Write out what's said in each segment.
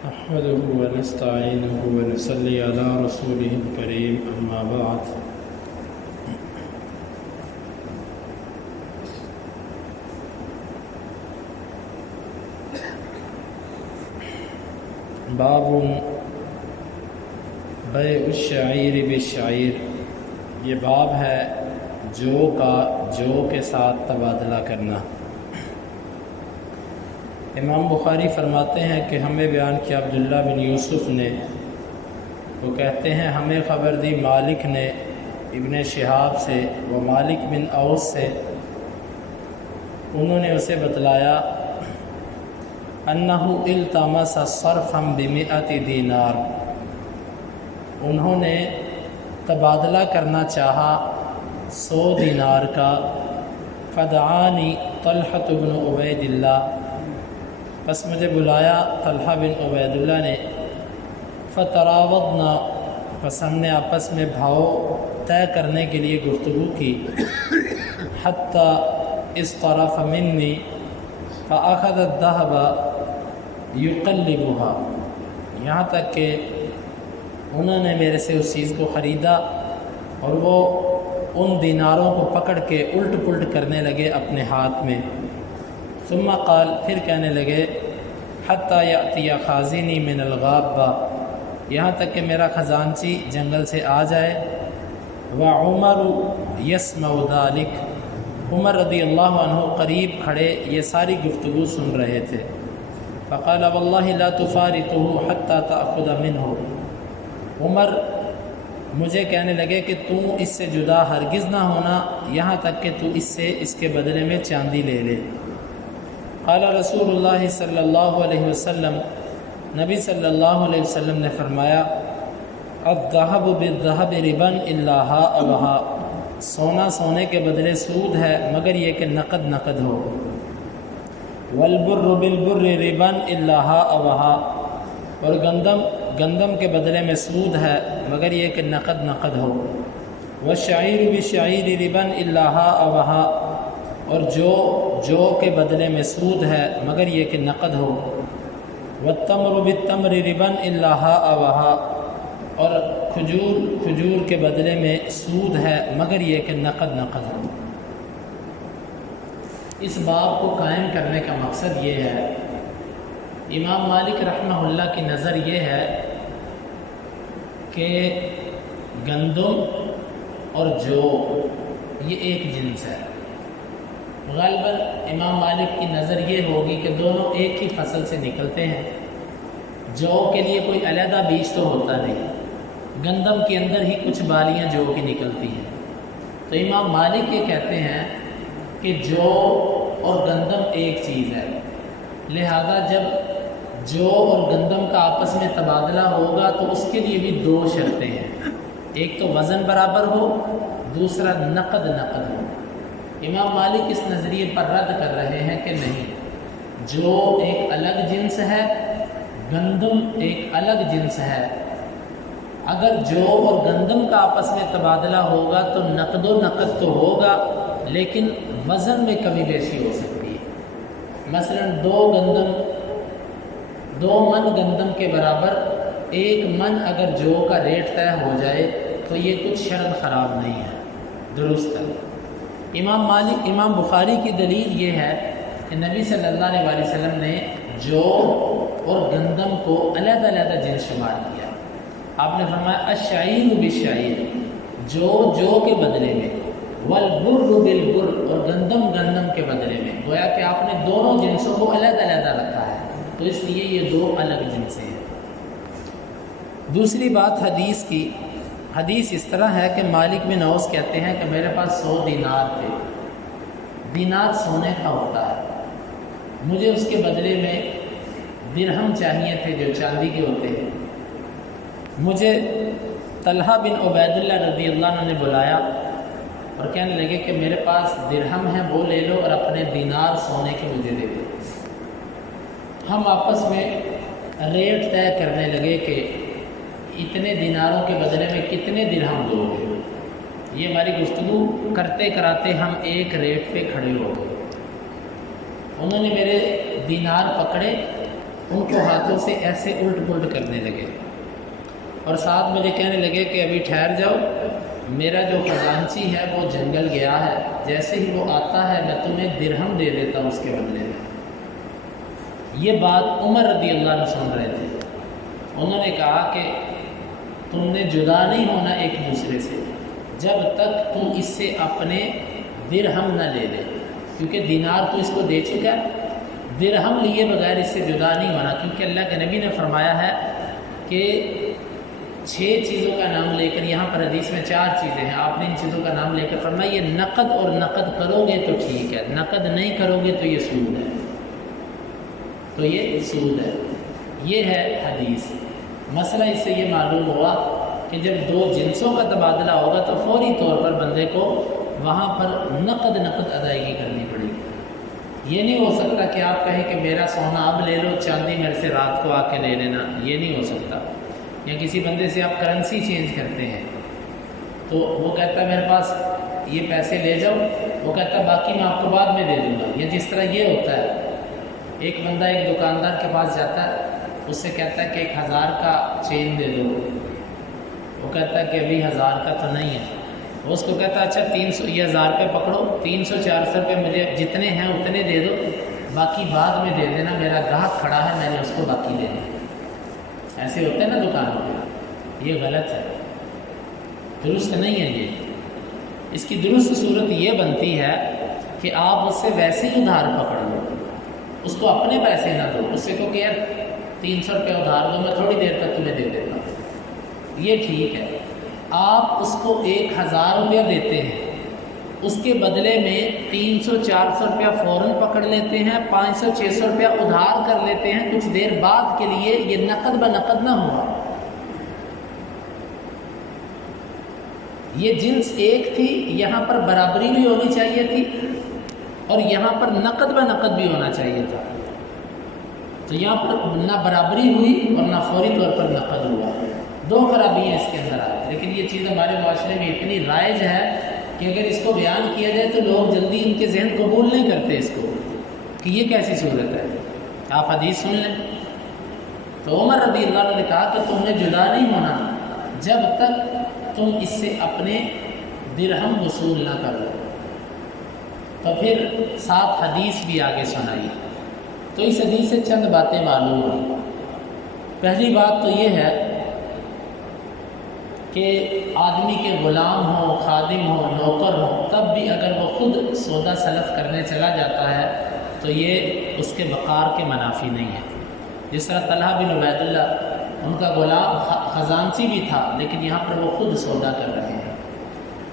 نحمده ونستعينه ونصلي على رسوله الكريم أما بعد باب بیع الشعیر بالشعیر، یہ باب ہے جو کا جو کے ساتھ تبادلہ کرنا۔ امام بخاری فرماتے ہیں کہ ہمیں بیان کیا عبداللہ بن یوسف نے، وہ کہتے ہیں ہمیں خبر دی مالک نے ابن شہاب سے، وہ مالک بن اوس سے، انہوں نے اسے بتلایا انہ التمس صرفا ب100 دینار، انہوں نے تبادلہ کرنا چاہا 100 دینار کا۔ فدعانی طلحۃ بن عبید اللہ، بس مجھے بلایا طلحہ بن عبید اللہ نے۔ فتراودنا، بس ہم نے آپس میں بھاؤ طے کرنے کے لیے گفتگو کی۔ حتی اصطرف منی فاخذ الذهب يقلبها، یہاں تک کہ انہوں نے میرے سے اس چیز کو خریدا اور وہ ان دیناروں کو پکڑ کے الٹ پلٹ کرنے لگے اپنے ہاتھ میں۔ ثم قال، پھر کہنے لگے حتی یأتی خازنی من الغابہ، یہاں تک کہ میرا خزانچی جنگل سے آ جائے۔ وعمر یسمع ذلک، عمر رضی اللہ عنہ قریب کھڑے یہ ساری گفتگو سن رہے تھے۔ فقال واللہ لا تفارقه حتی تأخذ منہ، عمر مجھے کہنے لگے کہ تو اس سے جدا ہرگز نہ ہونا یہاں تک کہ تو اس کے بدلے میں چاندی لے لے۔ قال رسول اللہ صلی اللہ علیہ وسلم، نبی صلی اللہ علیہ وسلم نے فرمایا الذهب بالذهب ربا الا هاء، سونا سونے کے بدلے سود ہے مگر یہ کہ نقد نقد ہو۔ والبر بالبر ربا الا هاء، اور گندم کے بدلے میں سود ہے مگر یہ کہ نقد نقد ہو۔ والشعیر بالشعیر ربا الا هاء، اور جو کے بدلے میں سود ہے مگر یہ کہ نقد ہو۔ والتمر بالتمر ربا الا هاء، اور کھجور کے بدلے میں سود ہے مگر یہ کہ نقد نقد ہو۔ اس باب کو قائم کرنے کا مقصد یہ ہے، امام مالک رحمہ اللہ کی نظر یہ ہے کہ گندم اور جو یہ ایک جنس ہے۔ غالباً امام مالک کی نظر یہ ہوگی کہ دونوں ایک ہی فصل سے نکلتے ہیں۔ جو کے لیے کوئی علیحدہ بیج تو ہوتا نہیں، گندم کے اندر ہی کچھ بالیاں جو کی نکلتی ہیں۔ تو امام مالک یہ کہتے ہیں کہ جو اور گندم ایک چیز ہے، لہذا جب جو اور گندم کا آپس میں تبادلہ ہوگا تو اس کے لیے بھی 2 شرطیں ہیں، ایک تو وزن برابر ہو، دوسرا نقد نقد ہو۔ امام مالک اس نظریے پر رد کر رہے ہیں کہ نہیں، جو ایک الگ جنس ہے، گندم ایک الگ جنس ہے۔ اگر جو اور گندم کا آپس میں تبادلہ ہوگا تو نقد و نقد تو ہوگا لیکن وزن میں کمی بیشی ہو سکتی ہے۔ مثلا 2 من گندم کے برابر 1 من اگر جو کا ریٹ طے ہو جائے تو یہ کچھ شرط خراب نہیں ہے، درست ہے۔ امام بخاری کی دلیل یہ ہے کہ نبی صلی اللہ علیہ وسلم نے جو اور گندم کو علیحدہ علیحدہ جنس شمار کیا۔ آپ نے فرمایا الشعیر بالشعیر، جو کے بدلے میں، والبر بالبر، اور گندم کے بدلے میں، گویا کہ آپ نے دونوں جنسوں کو علیحدہ علیحدہ رکھا ہے، تو اس لیے یہ 2 الگ جنسیں ہیں۔ دوسری بات حدیث کی، حدیث اس طرح ہے کہ مالک بن اوس کہتے ہیں کہ میرے پاس 100 دینار تھے، دینار سونے کا ہوتا ہے، مجھے اس کے بدلے میں درہم چاہیے تھے جو چاندی کے ہوتے ہیں۔ مجھے طلحہ بن عبید اللہ رضی اللہ عنہ نے بلایا اور کہنے لگے کہ میرے پاس درہم ہے وہ لے لو اور اپنے دینار سونے کے مجھے دے دو۔ ہم آپس میں ریٹ طے کرنے لگے کہ اتنے دیناروں کے بدلے میں کتنے درہم دو گے۔ یہ ہماری گفتگو کرتے کراتے ہم ایک ریٹ پہ کھڑے ہو گئے۔ انہوں نے میرے دینار پکڑے ان کو ہاتھوں سے ایسے الٹ پلٹ کرنے لگے اور ساتھ مجھے کہنے لگے کہ ابھی ٹھہر جاؤ، میرا جو خزانچی ہے وہ جنگل گیا ہے، جیسے ہی وہ آتا ہے میں تمہیں درہم دے دیتا ہوں اس کے بدلے میں۔ یہ بات عمر رضی اللہ عنہ سن رہے تھے۔ انہوں نے کہا کہ تم نے جدا نہیں ہونا ایک دوسرے سے جب تک تم اس سے اپنے درہم نہ لے لے، کیونکہ دینار تو اس کو دے چکا ہے، درہم لیے بغیر اس سے جدا نہیں ہونا، کیونکہ اللہ کے نبی نے فرمایا ہے کہ 6 چیزوں کا نام لے کر، یہاں پر حدیث میں 4 چیزیں ہیں، آپ نے ان چیزوں کا نام لے کر فرمایا یہ نقد اور نقد کرو گے تو ٹھیک ہے، نقد نہیں کرو گے تو یہ سود ہے، تو یہ سود ہے۔ یہ ہے حدیث۔ مسئلہ اس سے یہ معلوم ہوا کہ جب 2 جنسوں کا تبادلہ ہوگا تو فوری طور پر بندے کو وہاں پر نقد ادائیگی کرنی پڑے گی۔ یہ نہیں ہو سکتا کہ آپ کہیں کہ میرا سونا اب لے لو، چاندی میرے سے رات کو آ کے لے لینا، یہ نہیں ہو سکتا۔ یا کسی بندے سے آپ کرنسی چینج کرتے ہیں تو وہ کہتا ہے میرے پاس یہ پیسے لے جاؤ، وہ کہتا ہے باقی میں آپ کو بعد میں دے دوں گا۔ یا جس طرح یہ ہوتا ہے، ایک بندہ ایک دکاندار کے پاس جاتا ہے، اس سے کہتا ہے کہ 1000 کا چین دے دو، وہ کہتا ہے کہ ابھی 1000 کا تو نہیں ہے، وہ اس کو کہتا ہے اچھا 300 یہ 1000 روپے پکڑو، 300-400 روپے مجھے جتنے ہیں اتنے دے دو، باقی بعد میں دے دینا، میرا گاہک کھڑا ہے میں نے اس کو باقی دے دیا۔ ایسے ہوتے ہیں نا دکانوں پہ، یہ غلط ہے، درست نہیں ہے۔ یہ اس کی درست صورت یہ بنتی ہے کہ آپ اس سے ویسے ہی ادھار پکڑ لو، اس کو اپنے پیسے نہ دو، اس سے کو کہ یار 300 روپے ادھار دو، میں تھوڑی دیر تک تمہیں دے دیتا ہوں، یہ ٹھیک ہے۔ آپ اس کو 1000 روپیہ دیتے ہیں، اس کے بدلے میں 300-400 روپیہ فوراً پکڑ لیتے ہیں، 500-600 روپیہ ادھار کر لیتے ہیں کچھ دیر بعد کے لیے، یہ نقد بنقد نہ ہوا۔ یہ جنس ایک تھی، یہاں پر برابری بھی ہونی چاہیے تھی اور یہاں پر نقد بنقد بھی ہونا چاہیے تھا، تو یہاں پر نہ برابری ہوئی اور نہ فوری طور پر نقد ہوا۔ 2 خرابیاں اس کے اندر آئی، لیکن یہ چیز ہمارے معاشرے میں اتنی رائج ہے کہ اگر اس کو بیان کیا جائے تو لوگ جلدی ان کے ذہن قبول نہیں کرتے اس کو کہ یہ کیسی صورت ہے۔ آپ حدیث سن لیں تو عمر رضی اللہ عنہ نے کہا کہ تم نے جدا نہیں ہونا جب تک تم اس سے اپنے درہم وصول نہ کر لو۔ تو پھر ساتھ حدیث بھی آگے سنائی، تو اس حدیث سے چند باتیں معلوم ہوئی۔ پہلی بات تو یہ ہے کہ آدمی کے غلام ہو، خادم ہو، نوکر ہو، تب بھی اگر وہ خود سودا سلف کرنے چلا جاتا ہے تو یہ اس کے وقار کے منافی نہیں ہے۔ جس طرح طلحہ بن عبید اللہ ان کا غلام خزانچی بھی تھا، لیکن یہاں پر وہ خود سودا کر رہے ہیں۔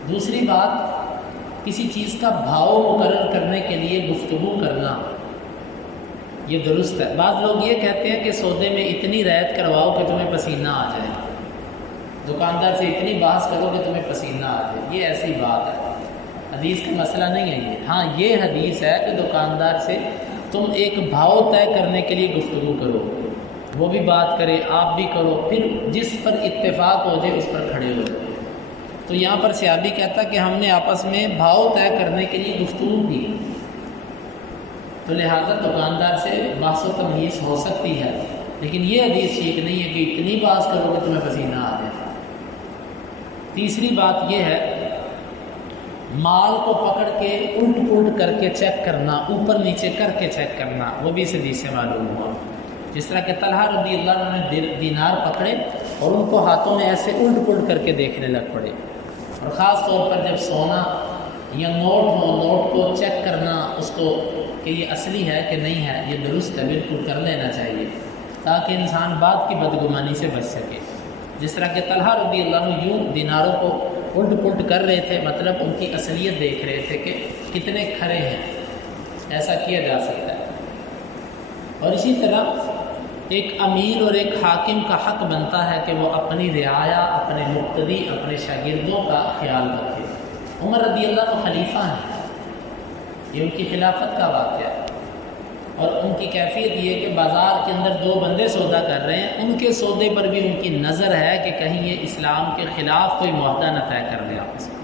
دوسری بات، کسی چیز کا بھاؤ مقرر کرنے کے لیے گفتگو کرنا یہ درست ہے۔ بعض لوگ یہ کہتے ہیں کہ سودے میں اتنی رعایت کرواؤ کہ تمہیں پسینہ آ جائے، دکاندار سے اتنی بحث کرو کہ تمہیں پسینہ آ جائے، یہ ایسی بات ہے، حدیث کا مسئلہ نہیں ہے یہ۔ ہاں یہ حدیث ہے کہ دکاندار سے تم ایک بھاؤ طے کرنے کے لیے گفتگو کرو، وہ بھی بات کرے آپ بھی کرو، پھر جس پر اتفاق ہو جائے اس پر کھڑے ہو جائے۔ تو یہاں پر صحابی کہتا کہ ہم نے آپس میں بھاؤ طے کرنے کے لیے گفتگو کی، تو لہٰذا دکاندار سے بحث و تمیز ہو سکتی ہے، لیکن یہ حدیث ٹھیک نہیں ہے کہ اتنی بحث کرو کہ تمہیں پسینہ آ جائے۔ تیسری بات یہ ہے، مال کو پکڑ کے الٹ پلٹ کر کے چیک کرنا، اوپر نیچے کر کے چیک کرنا، وہ بھی اس حدیث سے معلوم ہوا۔ جس طرح کہ طلحہ رضی اللہ عنہ نے دینار پکڑے اور ان کو ہاتھوں میں ایسے الٹ پلٹ کر کے دیکھنے لگ پڑے، اور خاص طور پر جب سونا یا نوٹ ہو، نوٹ کو چیک کرنا اس کو کہ یہ اصلی ہے کہ نہیں ہے، یہ درست ہے، بالکل کر لینا چاہیے تاکہ انسان بعد کی بدگمانی سے بچ سکے۔ جس طرح کہ طلحہ رضی اللہ عنہ یوں دیناروں کو الٹ پلٹ کر رہے تھے، مطلب ان کی اصلیت دیکھ رہے تھے کہ کتنے کھرے ہیں، ایسا کیا جا سکتا ہے۔ اور اسی طرح ایک امیر اور ایک حاکم کا حق بنتا ہے کہ وہ اپنی رعایا، اپنے مقتدی، اپنے شاگردوں کا خیال رکھے۔ عمر رضی اللہ عنہ خلیفہ ہیں، یہ ان کی خلافت کا واقعہ ہے، اور ان کی کیفیت یہ کہ بازار کے اندر 2 بندے سودا کر رہے ہیں، ان کے سودے پر بھی ان کی نظر ہے کہ کہیں یہ اسلام کے خلاف کوئی معاہدہ نہ طے کر لے آپس میں۔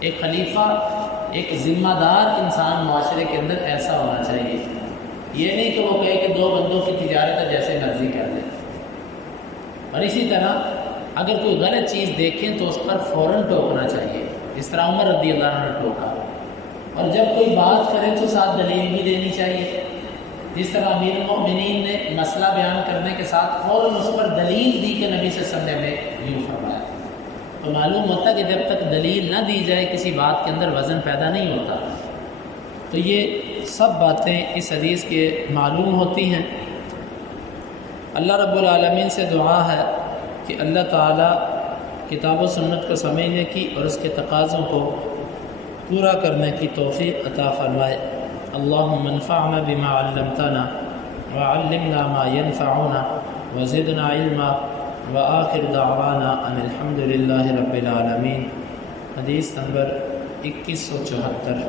ایک خلیفہ، ایک ذمہ دار انسان معاشرے کے اندر ایسا ہونا چاہیے یہ نہیں کہ وہ کہے کہ دو بندوں کی تجارت ہے جیسے مرضی کر دیں. اور اسی طرح اگر کوئی غلط چیز دیکھیں تو اس پر فوراً ٹوکنا چاہیے، جس طرح عمر رضی اللہ عنہ نے ٹوکا. اور جب کوئی بات کرے تو ساتھ دلیل بھی دینی چاہیے، جس طرح امیر المؤمنین نے مسئلہ بیان کرنے کے ساتھ فوراً اس پر دلیل دی کہ نبی صلی اللہ علیہ وسلم نے یوں فرمایا. تو معلوم ہوتا ہے کہ جب تک دلیل نہ دی جائے کسی بات کے اندر وزن پیدا نہیں ہوتا. تو یہ سب باتیں اس حدیث کے معلوم ہوتی ہیں. اللہ رب العالمین سے دعا ہے کہ اللہ تعالیٰ کتاب و سنت کو سمجھنے کی اور اس کے تقاضوں کو پورا کرنے کی توفیق عطا فرمائے. اللہم انفعنا بما علمتنا وعلمنا ما ينفعنا وزدنا علما وآخر دعوانا ان الحمد للہ رب العالمین. حدیث نمبر 2174.